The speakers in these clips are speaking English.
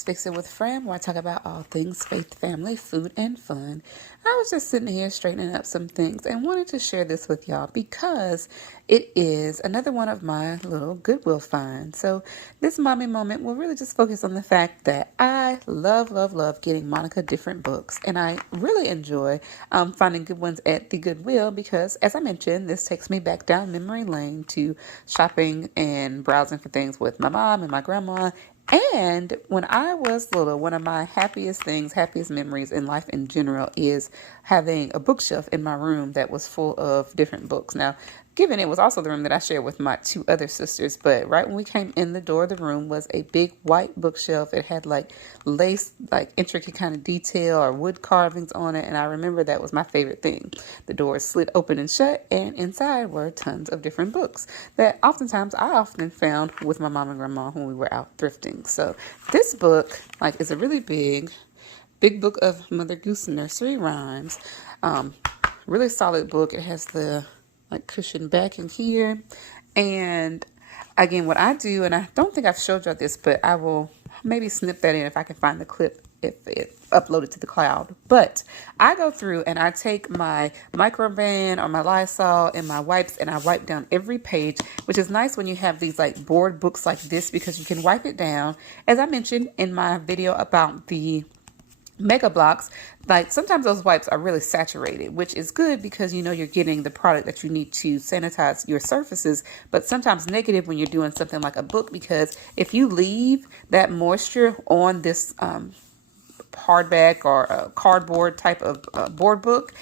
is Fix It with Fran, where I talk about all things faith, family, food, and fun. I was just sitting here straightening up some things and wanted to share this with y'all because it is another one of my little Goodwill finds. So this mommy moment will really just focus on the fact that I love getting Monica different books, and I really enjoy finding good ones at the Goodwill because, as I mentioned, this takes me back down memory lane to shopping and browsing for things with my mom and my grandma. And when I was little, one of my happiest memories in life in general is having a bookshelf in my room that was full of different books. Now, given it was also the room that I shared with my two other sisters, but right when we came in the door of the room was a big white bookshelf. It had like lace, like intricate kind of detail or wood carvings on it. And I remember that was my favorite thing. The doors slid open and shut, and inside were tons of different books that oftentimes I often found with my mom and grandma when we were out thrifting. So this book is a really big book of Mother Goose nursery rhymes. Really solid book. It has the cushion back in here. And again, what I do, and I don't think I've showed y'all this, but I will maybe snip that in if I can find the clip if it uploaded to the cloud. But I go through and I take my Microban or my Lysol and my wipes and I wipe down every page, which is nice when you have these board books like this because you can wipe it down. As I mentioned in my video about the Mega Blocks, sometimes those wipes are really saturated, which is good because you're getting the product that you need to sanitize your surfaces, but sometimes negative when you're doing something like a book, because if you leave that moisture on this hardback or a cardboard type of board book,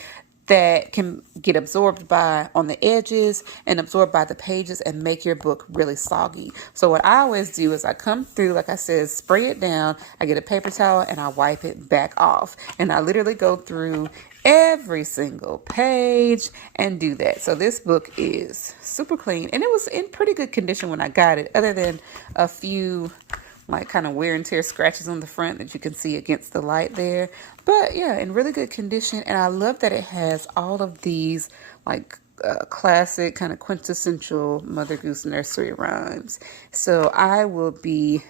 that can get absorbed on the edges and absorbed by the pages and make your book really soggy. So what I always do is I come through, like I said, spray it down. I get a paper towel and I wipe it back off. And I literally go through every single page and do that. So this book is super clean, and it was in pretty good condition when I got it, other than a few kind of wear and tear scratches on the front that you can see against the light there. But yeah, in really good condition. And I love that it has all of these classic kind of quintessential Mother Goose nursery rhymes. So I will be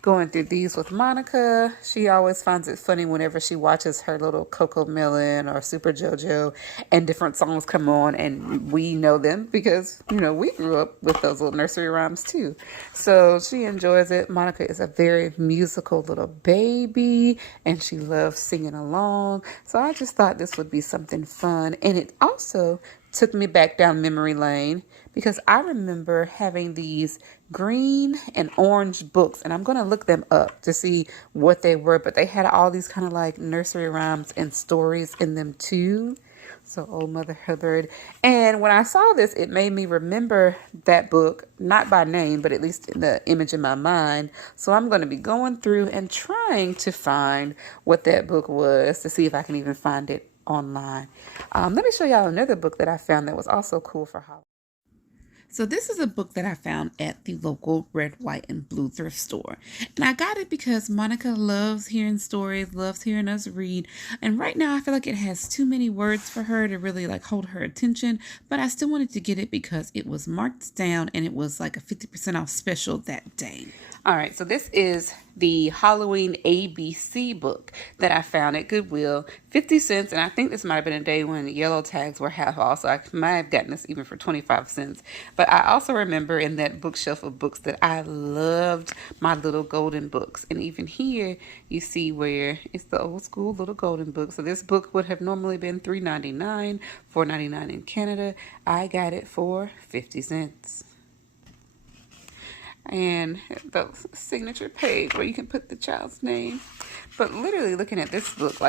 going through these with Monica. She always finds it funny whenever she watches her little Coco Melon or Super JoJo and different songs come on, and we know them because, we grew up with those little nursery rhymes too. So she enjoys it. Monica is a very musical little baby and she loves singing along. So I just thought this would be something fun. And it also took me back down memory lane because I remember having these green and orange books, and I'm going to look them up to see what they were, but they had all these kind of nursery rhymes and stories in them too. So Old Mother Hubbard. And when I saw this, it made me remember that book, not by name, but at least the image in my mind. So I'm going to be going through and trying to find what that book was to see if I can even find it online. Let me show y'all another book that I found that was also cool for Halloween. So this is a book that I found at the local red, white, and blue thrift store. And I got it because Monica loves hearing stories, loves hearing us read. And right now I feel like it has too many words for her to really hold her attention. But I still wanted to get it because it was marked down and it was a 50% off special that day. All right, so this is the Halloween ABC book that I found at Goodwill, 50 cents. And I think this might have been a day when yellow tags were half off, so I might have gotten this even for 25 cents. But I also remember in that bookshelf of books that I loved my little golden books. And even here, you see where it's the old school little golden book. So this book would have normally been $3.99, $4.99 in Canada. I got it for 50 cents. And the signature page where you can put the child's name. But literally looking at this book,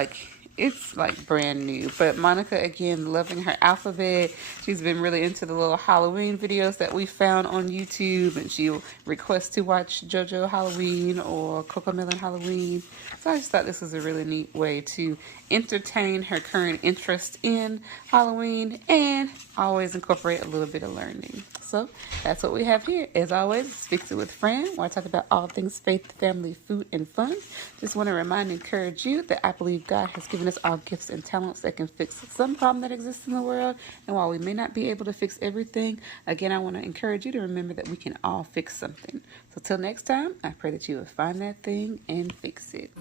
it's brand new. But Monica, again, loving her alphabet. She's been really into the little Halloween videos that we found on YouTube, and she'll request to watch JoJo Halloween or Coco Melon Halloween. So I just thought this was a really neat way to entertain her current interest in Halloween and always incorporate a little bit of learning. So that's what we have here. As always, Fix It with Fran, where I talk about all things faith, family, food, and fun. Just want to remind and encourage you that I believe God has given given us our gifts and talents that can fix some problem that exists in the world. And while we may not be able to fix everything, again, I want to encourage you to remember that we can all fix something. So till next time, I pray that you will find that thing and fix it.